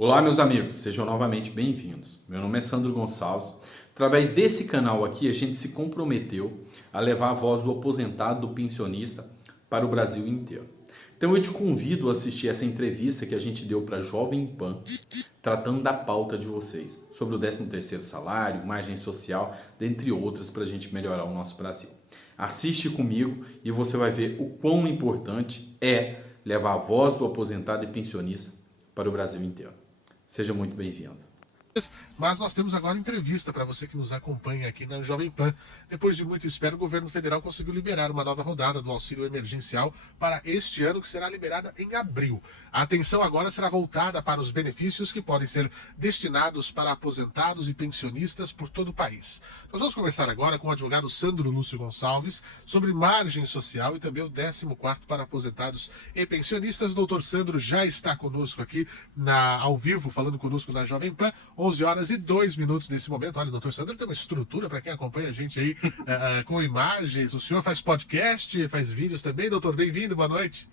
Olá, meus amigos, sejam novamente bem-vindos. Meu nome é Sandro Gonçalves. Através desse canal aqui, a gente se comprometeu a levar a voz do aposentado, do pensionista, para o Brasil inteiro. Então eu te convido a assistir essa entrevista que a gente deu para a Jovem Pan, tratando da pauta de vocês, sobre o 13º salário, margem social, dentre outras, para a gente melhorar o nosso Brasil. Assiste comigo e você vai ver o quão importante é levar a voz do aposentado e pensionista para o Brasil inteiro. Seja muito bem-vindo. Mas nós temos agora entrevista para você que nos acompanha aqui na Jovem Pan. Depois de muita espera, o governo federal conseguiu liberar uma nova rodada do auxílio emergencial para este ano, que será liberada em abril. A atenção agora será voltada para os benefícios que podem ser destinados para aposentados e pensionistas por todo o país. Nós vamos conversar agora com o advogado Sandro Lúcio Gonçalves sobre margem social e também o 14º para aposentados e pensionistas. Doutor Sandro já está conosco aqui ao vivo, falando conosco na Jovem Pan. 11 horas e 2 minutos nesse momento. Olha, o doutor Sandro tem uma estrutura para quem acompanha a gente aí com imagens. O senhor faz podcast, faz vídeos também. Doutor, bem-vindo, boa noite.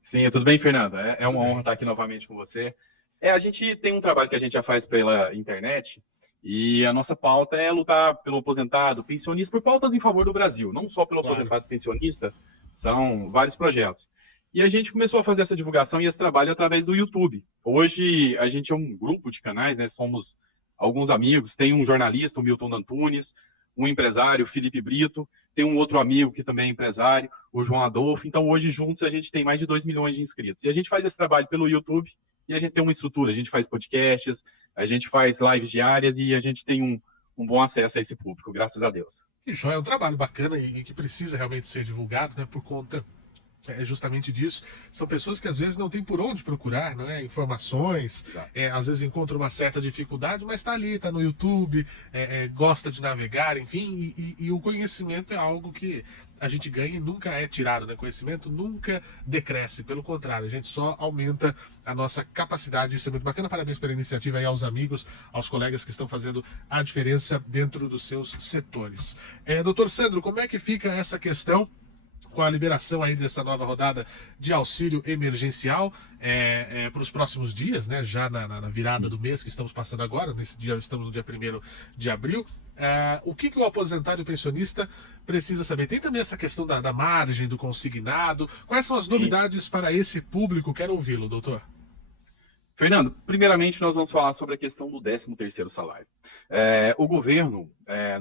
Sim, tudo bem, Fernando? É uma honra estar aqui novamente com você. A gente tem um trabalho que a gente já faz pela internet e a nossa pauta é lutar pelo aposentado, pensionista, por pautas em favor do Brasil, não só pelo aposentado pensionista, são vários projetos. E a gente começou a fazer essa divulgação e esse trabalho através do YouTube. Hoje a gente é um grupo de canais, né? Somos alguns amigos, tem um jornalista, o Milton Antunes, um empresário, o Felipe Brito, tem um outro amigo que também é empresário, o João Adolfo. Então hoje juntos a gente tem mais de 2 milhões de inscritos. E a gente faz esse trabalho pelo YouTube e a gente tem uma estrutura, a gente faz podcasts, a gente faz lives diárias e a gente tem um bom acesso a esse público, graças a Deus. E já é um trabalho bacana e que precisa realmente ser divulgado, né, por conta justamente disso. São pessoas que às vezes não têm por onde procurar, não é? Informações, às vezes encontram uma certa dificuldade, mas está ali, está no YouTube, gosta de navegar, enfim, e o conhecimento é algo que a gente ganha e nunca é tirado, né? Conhecimento nunca decresce, pelo contrário, a gente só aumenta a nossa capacidade. Isso é muito bacana. Parabéns pela iniciativa aí aos amigos, aos colegas que estão fazendo a diferença dentro dos seus setores. Doutor Sandro, como é que fica essa questão com a liberação aí dessa nova rodada de auxílio emergencial para os próximos dias, né? Já na virada do mês que estamos passando agora, nesse dia, estamos no dia 1º de abril. O que o aposentado e o pensionista precisa saber? Tem também essa questão da margem, do consignado. Quais são as novidades para esse público? Quero ouvi-lo, doutor. Fernando, primeiramente nós vamos falar sobre a questão do 13º salário. O governo,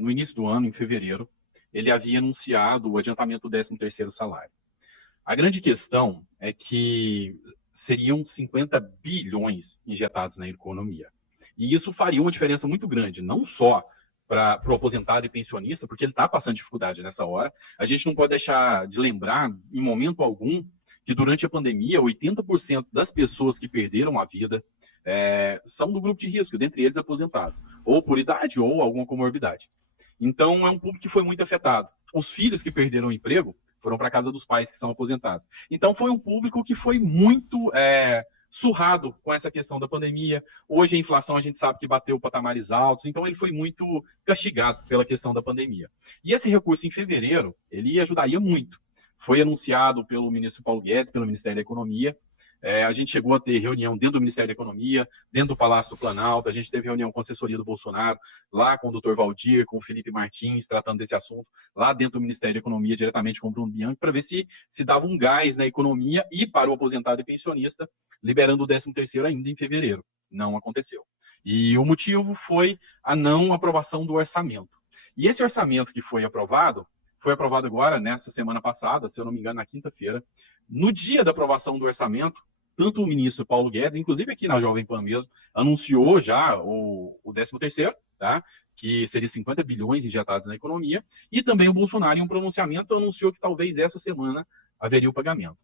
no início do ano, em fevereiro, ele havia anunciado o adiantamento do 13º salário. A grande questão é que seriam 50 bilhões injetados na economia. E isso faria uma diferença muito grande, não só para o aposentado e pensionista, porque ele está passando dificuldade nessa hora. A gente não pode deixar de lembrar, em momento algum, que durante a pandemia, 80% das pessoas que perderam a vida são do grupo de risco, dentre eles aposentados, ou por idade ou alguma comorbidade. Então, é um público que foi muito afetado. Os filhos que perderam o emprego foram para a casa dos pais que são aposentados. Então, foi um público que foi muito surrado com essa questão da pandemia. Hoje, a inflação, a gente sabe que bateu patamares altos, então ele foi muito castigado pela questão da pandemia. E esse recurso, em fevereiro, ele ajudaria muito. Foi anunciado pelo ministro Paulo Guedes, pelo Ministério da Economia. A gente chegou a ter reunião dentro do Ministério da Economia, dentro do Palácio do Planalto, a gente teve reunião com a assessoria do Bolsonaro, lá com o doutor Valdir, com o Felipe Martins, tratando desse assunto, lá dentro do Ministério da Economia, diretamente com o Bruno Bianchi, para ver se dava um gás na economia e para o aposentado e pensionista, liberando o 13º ainda em fevereiro. Não aconteceu. E o motivo foi a não aprovação do orçamento. E esse orçamento que foi aprovado agora, nessa semana passada, se eu não me engano, na quinta-feira. No dia da aprovação do orçamento, tanto o ministro Paulo Guedes, inclusive aqui na Jovem Pan mesmo, anunciou já o 13º, tá? Que seria 50 bilhões injetados na economia, e também o Bolsonaro, em um pronunciamento, anunciou que talvez essa semana haveria o pagamento.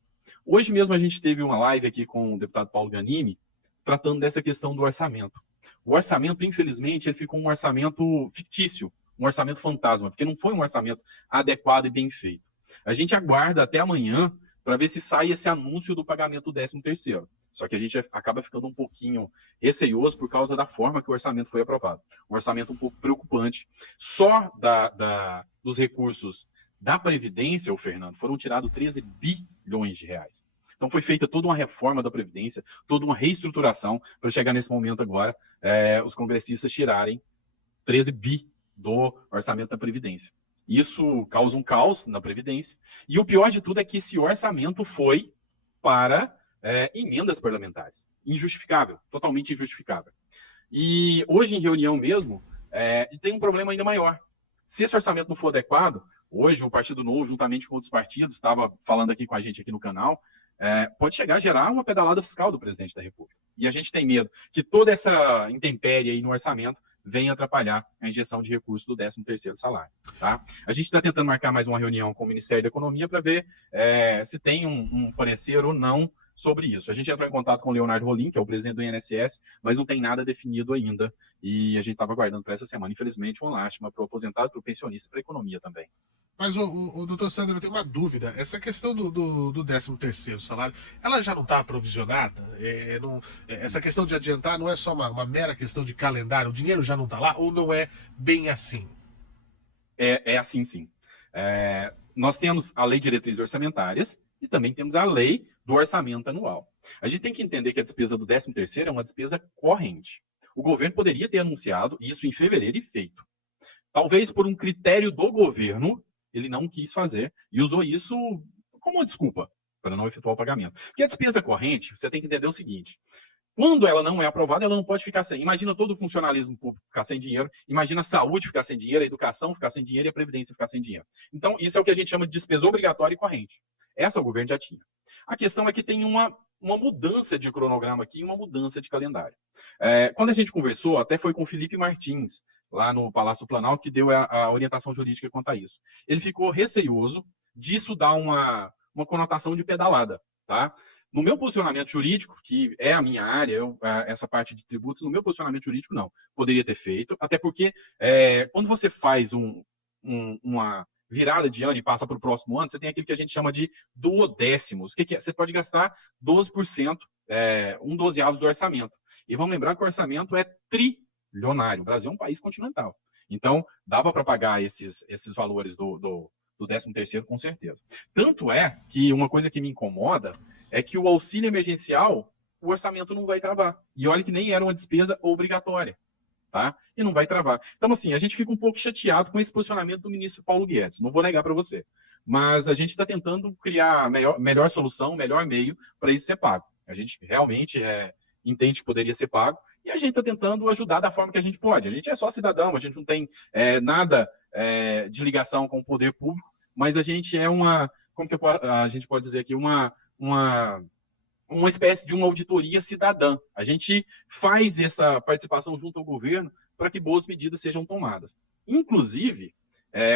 Hoje mesmo a gente teve uma live aqui com o deputado Paulo Ganimi, tratando dessa questão do orçamento. O orçamento, infelizmente, ele ficou um orçamento fictício, um orçamento fantasma, porque não foi um orçamento adequado e bem feito. A gente aguarda até amanhã para ver se sai esse anúncio do pagamento do 13º. Só que a gente acaba ficando um pouquinho receioso por causa da forma que o orçamento foi aprovado. Um orçamento um pouco preocupante. Só dos recursos da Previdência, o Fernando, foram tirados 13 bilhões de reais. Então foi feita toda uma reforma da Previdência, toda uma reestruturação para chegar nesse momento agora, os congressistas tirarem 13 bi do orçamento da Previdência. Isso causa um caos na Previdência. E o pior de tudo é que esse orçamento foi para emendas parlamentares. Injustificável, totalmente injustificável. E hoje, em reunião mesmo, tem um problema ainda maior. Se esse orçamento não for adequado, hoje o Partido Novo, juntamente com outros partidos, estava falando aqui com a gente aqui no canal, pode chegar a gerar uma pedalada fiscal do presidente da República. E a gente tem medo que toda essa intempérie aí no orçamento venha atrapalhar a injeção de recursos do 13º salário. Tá? A gente está tentando marcar mais uma reunião com o Ministério da Economia para ver se tem um parecer ou não sobre isso. A gente entrou em contato com o Leonardo Rolim, que é o presidente do INSS, mas não tem nada definido ainda, e a gente estava aguardando para essa semana, infelizmente, uma lástima para o aposentado, para o pensionista, para a economia também. Mas, o doutor Sandro, eu tenho uma dúvida. Essa questão do 13º salário, ela já não está aprovisionada? Essa questão de adiantar não é só uma mera questão de calendário? O dinheiro já não está lá ou não é bem assim? É assim, sim. Nós temos a Lei de Diretrizes Orçamentárias e também temos a Lei do Orçamento Anual. A gente tem que entender que a despesa do 13º é uma despesa corrente. O governo poderia ter anunciado isso em fevereiro e feito. Talvez por um critério do governo, ele não quis fazer e usou isso como uma desculpa para não efetuar o pagamento. Porque a despesa corrente, você tem que entender o seguinte: quando ela não é aprovada, ela não pode ficar sem. Imagina todo o funcionalismo público ficar sem dinheiro, imagina a saúde ficar sem dinheiro, a educação ficar sem dinheiro e a previdência ficar sem dinheiro. Então, isso é o que a gente chama de despesa obrigatória e corrente. Essa o governo já tinha. A questão é que tem uma mudança de cronograma aqui, uma mudança de calendário. Quando a gente conversou, até foi com o Felipe Martins, lá no Palácio do Planalto, que deu a orientação jurídica quanto a isso. Ele ficou receioso disso dar uma conotação de pedalada, tá? No meu posicionamento jurídico, que é a minha área, essa parte de tributos, no meu posicionamento jurídico, não. Poderia ter feito, até porque quando você faz uma virada de ano e passa para o próximo ano, você tem aquilo que a gente chama de duodécimos. O que é? Você pode gastar 12%, 1/12 do orçamento. E vamos lembrar que o orçamento é trilionário. O Brasil é um país continental. Então, dava para pagar esses valores do 13º, com certeza. Tanto é que uma coisa que me incomoda é que o auxílio emergencial, o orçamento não vai travar. E olha que nem era uma despesa obrigatória. Tá? E não vai travar. Então, assim, a gente fica um pouco chateado com esse posicionamento do ministro Paulo Guedes. Não vou negar para você. Mas a gente está tentando criar a melhor solução, o melhor meio para isso ser pago. A gente realmente entende que poderia ser pago e a gente está tentando ajudar da forma que a gente pode. A gente é só cidadão, a gente não tem nada de ligação com o poder público, mas a gente é como que a gente pode dizer aqui, uma espécie de uma auditoria cidadã. A gente faz essa participação junto ao governo para que boas medidas sejam tomadas. Inclusive,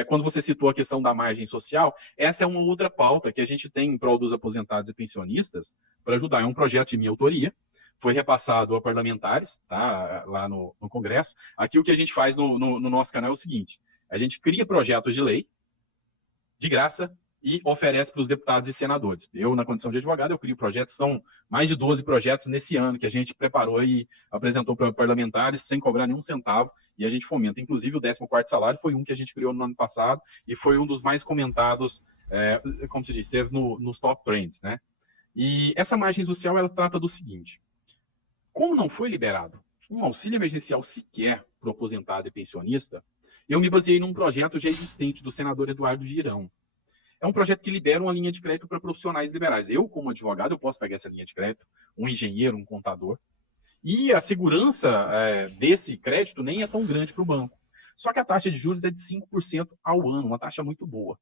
quando você citou a questão da margem social, essa é uma outra pauta que a gente tem em prol dos aposentados e pensionistas para ajudar. É um projeto de minha autoria, foi repassado a parlamentares, tá, lá no Congresso. Aqui o que a gente faz no nosso canal é o seguinte: a gente cria projetos de lei de graça e oferece para os deputados e senadores. Eu, na condição de advogado, eu crio projetos, são mais de 12 projetos nesse ano que a gente preparou e apresentou para parlamentares sem cobrar nenhum centavo, e a gente fomenta. Inclusive, o 14º salário foi um que a gente criou no ano passado e foi um dos mais comentados, como se diz, esteve nos top trends, né? E essa margem social, ela trata do seguinte: como não foi liberado um auxílio emergencial sequer para o aposentado e pensionista, eu me baseei num projeto já existente do senador Eduardo Girão. É um projeto que libera uma linha de crédito para profissionais liberais. Eu, como advogado, eu posso pegar essa linha de crédito, um engenheiro, um contador, e a segurança desse crédito nem é tão grande para o banco. Só que a taxa de juros é de 5% ao ano, uma taxa muito boa.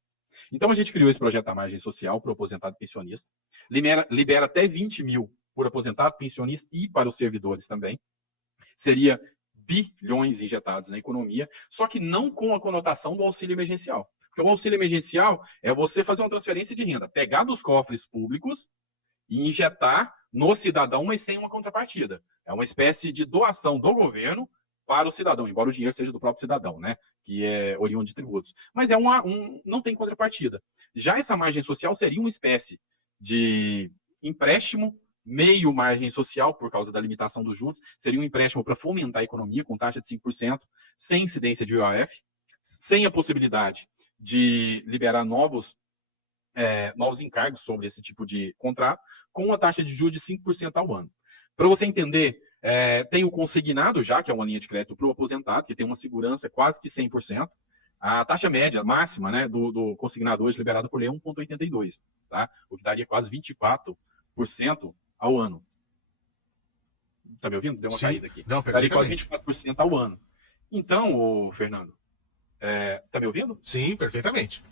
Então, a gente criou esse projeto da margem social para o aposentado e pensionista, libera até 20 mil por aposentado, pensionista e para os servidores também. Seria bilhões injetados na economia, só que não com a conotação do auxílio emergencial. Porque o auxílio emergencial é você fazer uma transferência de renda, pegar dos cofres públicos e injetar no cidadão, mas sem uma contrapartida. É uma espécie de doação do governo para o cidadão, embora o dinheiro seja do próprio cidadão, né? Que é oriundo de tributos. Mas não tem contrapartida. Já essa margem social seria uma espécie de empréstimo, meio margem social, por causa da limitação dos juros, seria um empréstimo para fomentar a economia, com taxa de 5%, sem incidência de IOF, sem a possibilidade de liberar novos novos encargos sobre esse tipo de contrato, com uma taxa de juros de 5% ao ano. Para você entender, tem o consignado já, que é uma linha de crédito para o aposentado, que tem uma segurança quase que 100%. A taxa média máxima, né, do consignado hoje liberado por lei é 1,82, tá? O que daria quase 24% ao ano. Tá me ouvindo? Deu uma caída aqui. Não, daria quase 24% ao ano. Então, Fernando, tá me ouvindo? Sim, perfeitamente.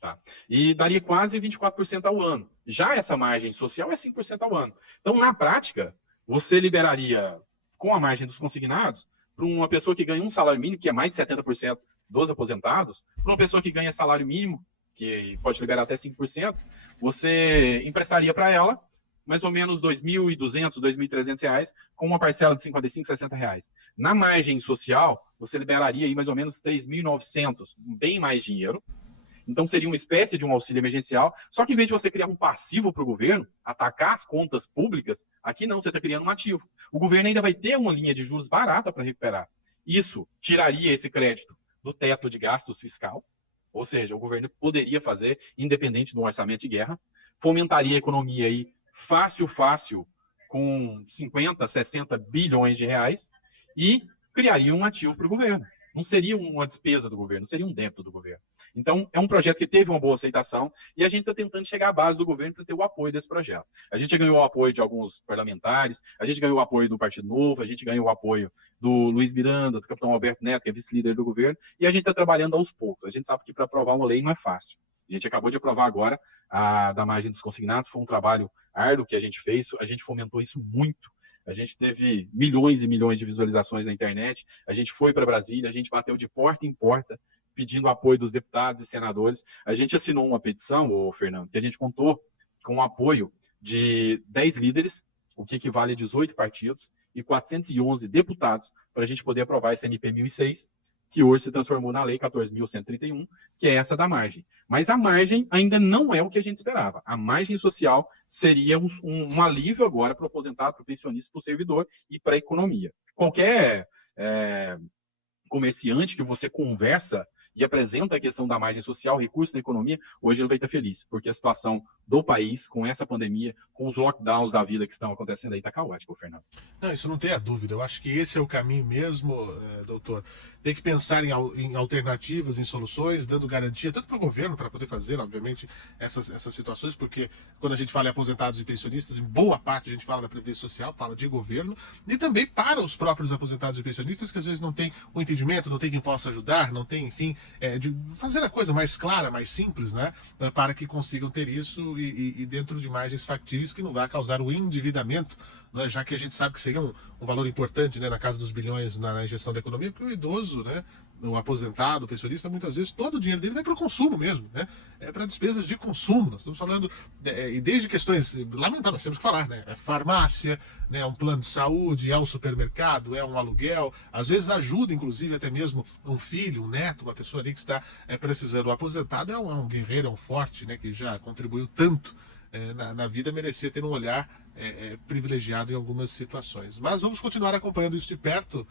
Tá. E daria quase 24% ao ano. Já essa margem social é 5% ao ano. Então, na prática, você liberaria, com a margem dos consignados, para uma pessoa que ganha um salário mínimo, que é mais de 70% dos aposentados, para uma pessoa que ganha salário mínimo, que pode liberar até 5%, você emprestaria para ela mais ou menos R$ 2.200, R$ 2.300, com uma parcela de R$ 55, R$ 60. Na margem social, você liberaria aí mais ou menos R$ 3.900, bem mais dinheiro. Então, seria uma espécie de um auxílio emergencial, só que em vez de você criar um passivo para o governo, atacar as contas públicas, aqui não, você está criando um ativo. O governo ainda vai ter uma linha de juros barata para recuperar. Isso tiraria esse crédito do teto de gastos fiscal, ou seja, o governo poderia fazer, independente do orçamento de guerra, fomentaria a economia aí fácil, com 50, 60 bilhões de reais, e criaria um ativo para o governo. Não seria uma despesa do governo, seria um débito do governo. Então, é um projeto que teve uma boa aceitação e a gente está tentando chegar à base do governo para ter o apoio desse projeto. A gente ganhou o apoio de alguns parlamentares, a gente ganhou o apoio do Partido Novo, a gente ganhou o apoio do Luiz Miranda, do capitão Alberto Neto, que é vice-líder do governo, e a gente está trabalhando aos poucos. A gente sabe que para aprovar uma lei não é fácil. A gente acabou de aprovar agora a da margem dos consignados, foi um trabalho árduo que a gente fez, a gente fomentou isso muito. A gente teve milhões e milhões de visualizações na internet, a gente foi para Brasília, a gente bateu de porta em porta, pedindo apoio dos deputados e senadores. A gente assinou uma petição, Fernando, que a gente contou com o apoio de 10 líderes, o que equivale a 18 partidos, e 411 deputados, para a gente poder aprovar esse MP 1006, que hoje se transformou na Lei 14.131, que é essa da margem. Mas a margem ainda não é o que a gente esperava. A margem social seria um alívio agora para o aposentado, para o pensionista, para o servidor e para a economia. Qualquer comerciante que você conversa e apresenta a questão da margem social, recurso da economia, hoje ele vai estar feliz, porque a situação do país, com essa pandemia, com os lockdowns da vida que estão acontecendo aí, está caótico, Fernando. Não, isso não tem a dúvida. Eu acho que esse é o caminho mesmo, doutor. Tem que pensar em alternativas, em soluções, dando garantia, tanto para o governo, para poder fazer, obviamente, essas situações, porque quando a gente fala em aposentados e pensionistas, em boa parte a gente fala da Previdência Social, fala de governo, e também para os próprios aposentados e pensionistas, que às vezes não tem o entendimento, não tem quem possa ajudar, não tem, enfim, de fazer a coisa mais clara, mais simples, né, para que consigam ter isso e dentro de margens factíveis que não vai causar o endividamento, né, já que a gente sabe que seria um valor importante, né, na casa dos bilhões na injeção da economia, porque o idoso, né, o aposentado, o pensionista, muitas vezes todo o dinheiro dele vai para o consumo mesmo, né? É para despesas de consumo. Nós estamos falando, e desde questões lamentáveis, temos que falar, né? É farmácia, né? É um plano de saúde, é um supermercado, é um aluguel, às vezes ajuda, inclusive, até mesmo um filho, um neto, uma pessoa ali que está precisando. O aposentado é um guerreiro, é um forte, né? Que já contribuiu tanto na vida, merecia ter um olhar privilegiado em algumas situações. Mas vamos continuar acompanhando isso de perto,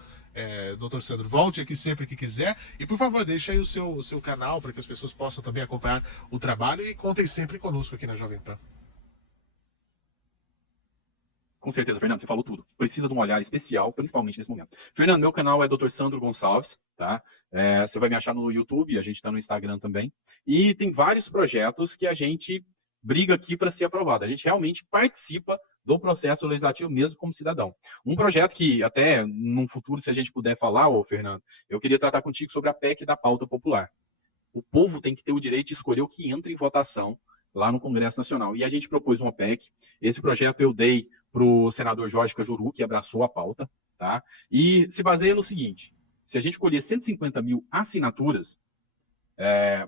doutor Sandro. Volte aqui sempre que quiser e, por favor, deixe aí o seu canal para que as pessoas possam também acompanhar o trabalho e contem sempre conosco aqui na Jovem Pan. Com certeza, Fernando, você falou tudo. Precisa de um olhar especial, principalmente nesse momento. Fernando, meu canal é Dr. Sandro Gonçalves, tá? Você vai me achar no YouTube, a gente está no Instagram também. E tem vários projetos que a gente briga aqui para ser aprovado. A gente realmente participa do processo legislativo mesmo como cidadão. Um projeto que até num futuro, se a gente puder falar, Fernando, eu queria tratar contigo sobre a PEC da pauta popular. O povo tem que ter o direito de escolher o que entra em votação lá no Congresso Nacional. E a gente propôs uma PEC. Esse projeto eu dei para o senador Jorge Cajuru, que abraçou a pauta, tá? E se baseia no seguinte: se a gente colher 150 mil assinaturas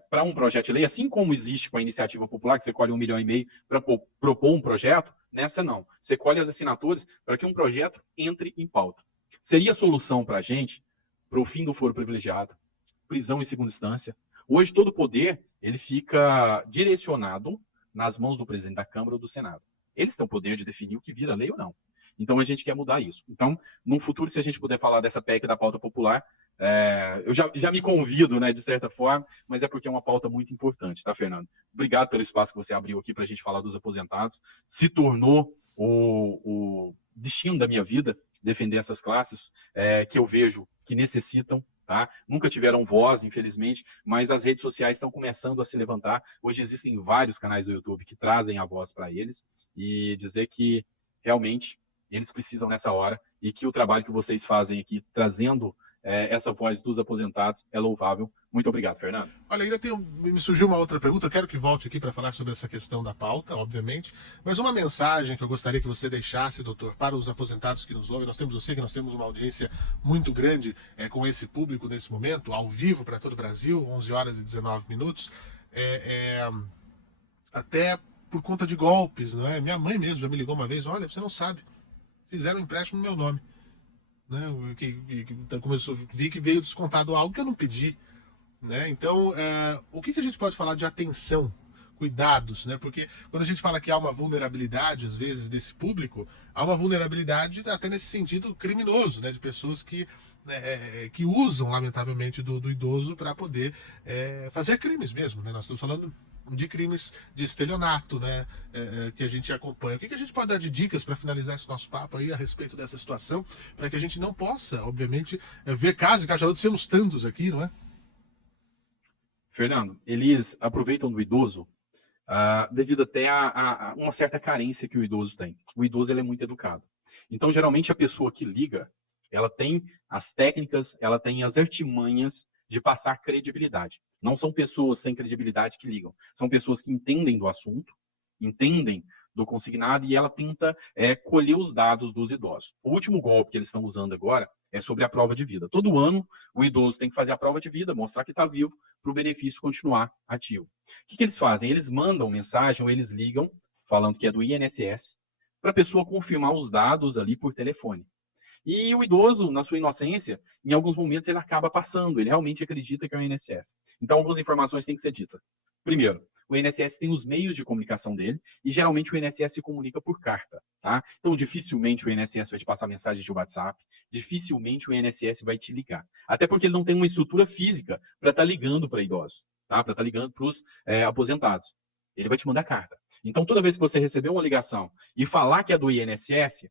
para um projeto de lei, assim como existe com a iniciativa popular, que você colhe 1,5 milhão para propor um projeto, nessa não. Você colhe as assinaturas para que um projeto entre em pauta. Seria a solução para a gente, para o fim do foro privilegiado, prisão em segunda instância. Hoje, todo o poder ele fica direcionado nas mãos do presidente da Câmara ou do Senado. Eles têm o poder de definir o que vira lei ou não. Então, a gente quer mudar isso. Então, no futuro, se a gente puder falar dessa PEC da pauta popular, eu já me convido, né, de certa forma, mas é porque é uma pauta muito importante, tá, Fernando? Obrigado pelo espaço que você abriu aqui para a gente falar dos aposentados. Se tornou o destino da minha vida defender essas classes que eu vejo que necessitam, tá? Nunca tiveram voz, infelizmente, mas as redes sociais estão começando a se levantar. Hoje existem vários canais do YouTube que trazem a voz para eles e dizer que realmente eles precisam nessa hora e que o trabalho que vocês fazem aqui, trazendo essa voz dos aposentados, é louvável. Muito obrigado, Fernando. Olha, ainda me surgiu uma outra pergunta, eu quero que volte aqui para falar sobre essa questão da pauta, obviamente, mas uma mensagem que eu gostaria que você deixasse, doutor, para os aposentados que nos ouvem. Eu sei que nós temos uma audiência muito grande com esse público nesse momento, ao vivo para todo o Brasil, 11 horas e 19 minutos, até por conta de golpes, não é? Minha mãe mesmo já me ligou uma vez, olha, você não sabe, fizeram um empréstimo no meu nome. Né, vi que veio descontado algo que eu não pedi, né? Então, o que a gente pode falar de atenção, cuidados, né? Porque quando a gente fala que há uma vulnerabilidade às vezes desse público, há uma vulnerabilidade até nesse sentido criminoso, né? De pessoas que usam lamentavelmente do idoso para poder fazer crimes mesmo, né? Nós estamos falando de crimes de estelionato, né, que a gente acompanha. O que a gente pode dar de dicas para finalizar esse nosso papo aí a respeito dessa situação, para que a gente não possa, obviamente, ver casos e casos, temos tantos aqui, não é? Fernando, eles aproveitam do idoso devido até a uma certa carência que o idoso tem. O idoso ele é muito educado. Então, geralmente, a pessoa que liga, ela tem as técnicas, ela tem as artimanhas de passar credibilidade. Não são pessoas sem credibilidade que ligam. São pessoas que entendem do assunto, entendem do consignado e ela tenta colher os dados dos idosos. O último golpe que eles estão usando agora é sobre a prova de vida. Todo ano, o idoso tem que fazer a prova de vida, mostrar que está vivo, para o benefício continuar ativo. O que eles fazem? Eles mandam mensagem ou eles ligam, falando que é do INSS, para a pessoa confirmar os dados ali por telefone. E o idoso, na sua inocência, em alguns momentos ele acaba passando, ele realmente acredita que é o INSS. Então, algumas informações têm que ser ditas. Primeiro, o INSS tem os meios de comunicação dele, e geralmente o INSS se comunica por carta, tá? Então, dificilmente o INSS vai te passar mensagem de WhatsApp, dificilmente o INSS vai te ligar. Até porque ele não tem uma estrutura física para estar ligando para idosos, tá? Para estar ligando para os aposentados. Ele vai te mandar carta. Então, toda vez que você receber uma ligação e falar que é do INSS,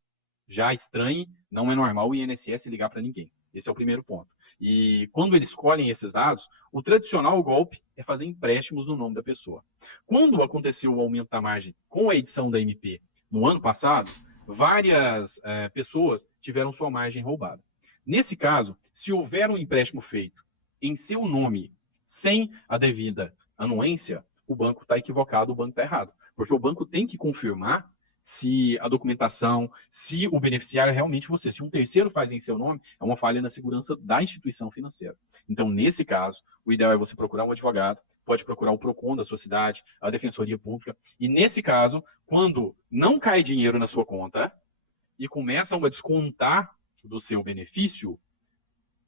já estranhe, não é normal o INSS ligar para ninguém. Esse é o primeiro ponto. E quando eles colhem esses dados, o tradicional golpe é fazer empréstimos no nome da pessoa. Quando aconteceu o aumento da margem com a edição da MP no ano passado, várias pessoas tiveram sua margem roubada. Nesse caso, se houver um empréstimo feito em seu nome, sem a devida anuência, o banco está equivocado, o banco está errado. Porque o banco tem que confirmar se a documentação, se o beneficiário é realmente você. Se um terceiro faz em seu nome, é uma falha na segurança da instituição financeira. Então, nesse caso, o ideal é você procurar um advogado, pode procurar o PROCON da sua cidade, a Defensoria Pública, e nesse caso, quando não cai dinheiro na sua conta e começam a descontar do seu benefício,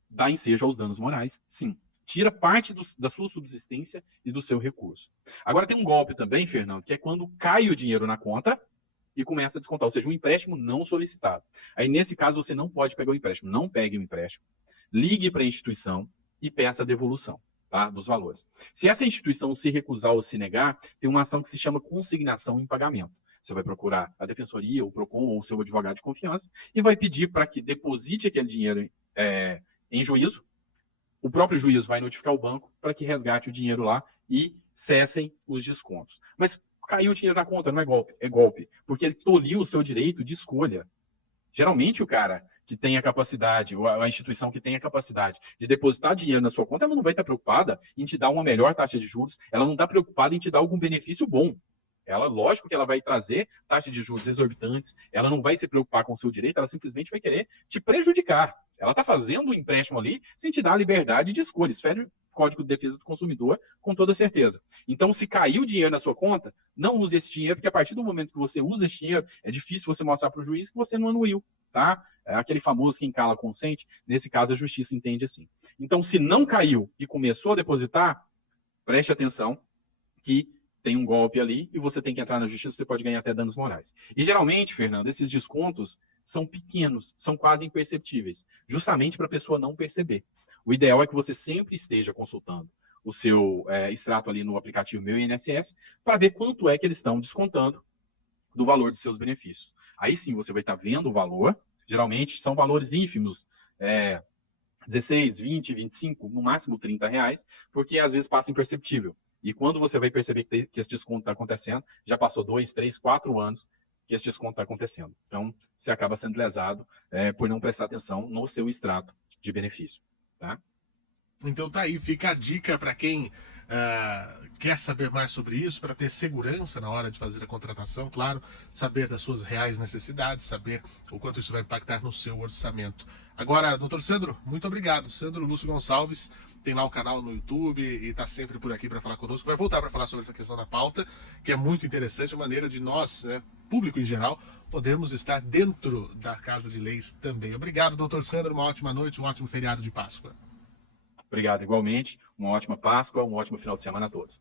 dá ensejo aos danos morais, sim. Tira parte da sua subsistência e do seu recurso. Agora tem um golpe também, Fernando, que é quando cai o dinheiro na conta e começa a descontar, ou seja, um empréstimo não solicitado. Aí, nesse caso, você não pode pegar o empréstimo. Não pegue o empréstimo, ligue para a instituição e peça a devolução, tá, dos valores. Se essa instituição se recusar ou se negar, tem uma ação que se chama consignação em pagamento. Você vai procurar a Defensoria, o PROCON ou o seu advogado de confiança e vai pedir para que deposite aquele dinheiro em juízo. O próprio juiz vai notificar o banco para que resgate o dinheiro lá e cessem os descontos. Mas caiu o dinheiro na conta, não é golpe, é golpe. Porque ele tolhiu o seu direito de escolha. Geralmente o cara que tem a capacidade, ou a instituição que tem a capacidade de depositar dinheiro na sua conta, ela não vai estar preocupada em te dar uma melhor taxa de juros, ela não está preocupada em te dar algum benefício bom. Ela, lógico que ela vai trazer taxas de juros exorbitantes, ela não vai se preocupar com o seu direito, ela simplesmente vai querer te prejudicar. Ela está fazendo um empréstimo ali sem te dar a liberdade de escolha. Isso fere o Código de Defesa do Consumidor com toda certeza. Então, se caiu dinheiro na sua conta, não use esse dinheiro, porque a partir do momento que você usa esse dinheiro, é difícil você mostrar para o juiz que você não anuiu, tá? É aquele famoso quem cala consente, nesse caso a justiça entende assim. Então, se não caiu e começou a depositar, preste atenção que tem um golpe ali e você tem que entrar na justiça, você pode ganhar até danos morais. E geralmente, Fernando, esses descontos são pequenos, são quase imperceptíveis, justamente para a pessoa não perceber. O ideal é que você sempre esteja consultando o seu extrato ali no aplicativo Meu INSS para ver quanto é que eles estão descontando do valor dos seus benefícios. Aí sim você vai estar vendo o valor, geralmente são valores ínfimos, 16, 20, 25, no máximo R$ 30, porque às vezes passa imperceptível. E quando você vai perceber que esse desconto está acontecendo, já passou 2, 3, 4 anos que esse desconto está acontecendo. Então, você acaba sendo lesado por não prestar atenção no seu extrato de benefício. Tá? Então tá aí, fica a dica para quem quer saber mais sobre isso, para ter segurança na hora de fazer a contratação, claro, saber das suas reais necessidades, saber o quanto isso vai impactar no seu orçamento. Agora, doutor Sandro, muito obrigado. Sandro Lúcio Gonçalves tem lá o canal no YouTube e está sempre por aqui para falar conosco. Vai voltar para falar sobre essa questão da pauta, que é muito interessante, a maneira de nós, né, público em geral, podemos estar dentro da Casa de Leis também. Obrigado, doutor Sandro, uma ótima noite, um ótimo feriado de Páscoa. Obrigado, igualmente. Uma ótima Páscoa, um ótimo final de semana a todos.